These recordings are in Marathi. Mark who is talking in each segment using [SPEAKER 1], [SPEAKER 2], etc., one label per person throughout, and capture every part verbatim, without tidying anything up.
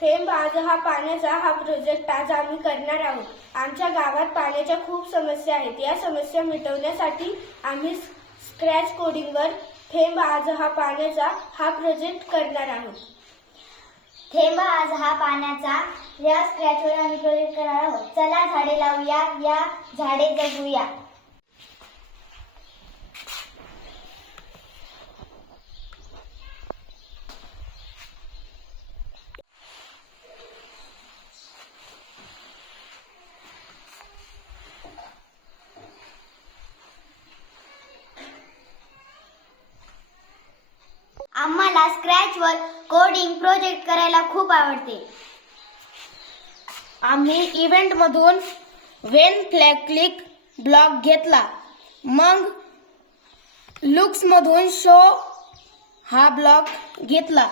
[SPEAKER 1] थेंब आज हा पाण्याचा हा प्रोजेक्ट आज आम्ही करणार आहोत. आमच्या गावात पाण्याच्या खूप समस्या आहेत. या समस्या मिटवण्यासाठी आम्ही स्क्रॅच कोडिंगवर थेंब आज हा पाण्याचा हा प्रोजेक्ट करणार आहोत.
[SPEAKER 2] थेंब आज हा पाण्याचा या स्क्रॅचवर आम्ही प्रोजेक्ट करणार आहोत. चला झाडे लावूया, या झाडे जगूया. आम्हाला स्क्रॅचवर कोडिंग प्रोजेक्ट करायला खूप आवडते.
[SPEAKER 3] आम्ही इव्हेंट मधून वेन फ्लॅग क्लिक ब्लॉक घेतला. मग लुक्स मधून शो हा ब्लॉक घेतला.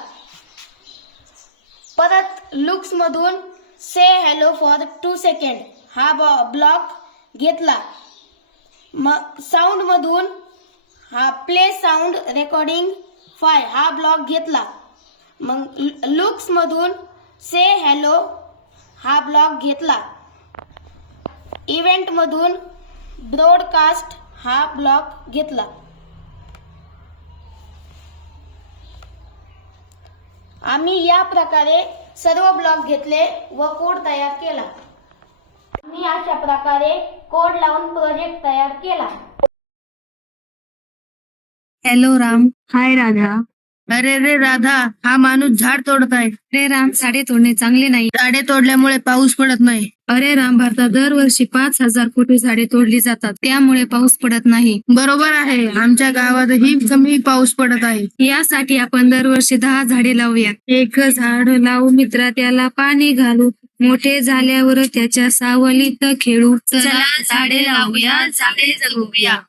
[SPEAKER 3] परत लुक्स मधून say hello for two second हा ब्लॉक घेतला. मग साऊंड मधून हा प्ले साऊंड रेकॉर्डिंग फाय हा ब्लॉक घेतला. मग लुक्स मधून से हॅलो हा ब्लॉक घेतला. इव्हेंट मधून ब्रॉडकास्ट हा ब्लॉक घेतला. आम्ही या प्रकारे सर्व ब्लॉक घेतले व कोड तयार केला. आम्ही अशा प्रकारे कोड लावून प्रोजेक्ट तयार केला.
[SPEAKER 4] हॅलो राम. हाय राधा.
[SPEAKER 3] अरे रे राधा, हा माणूस झाड तोडताय.
[SPEAKER 4] अरे राम, झाडे तोडणे चांगले नाही.
[SPEAKER 3] झाडे तोडल्यामुळे पाऊस पडत नाही.
[SPEAKER 4] अरे राम, भारतात दरवर्षी पाच हजार कोटी झाडे तोडली जातात, त्यामुळे पाऊस पडत नाही.
[SPEAKER 3] बरोबर आहे, आमच्या गावातही कमी पाऊस पडत आहे.
[SPEAKER 4] यासाठी आपण दरवर्षी दहा झाडे लावूया. एक झाड लावू मित्रा, त्याला पाणी घालू, मोठे झाल्यावर त्याच्या सावलीत खेळू. चला झाडे लावूया, झाडे जगूया.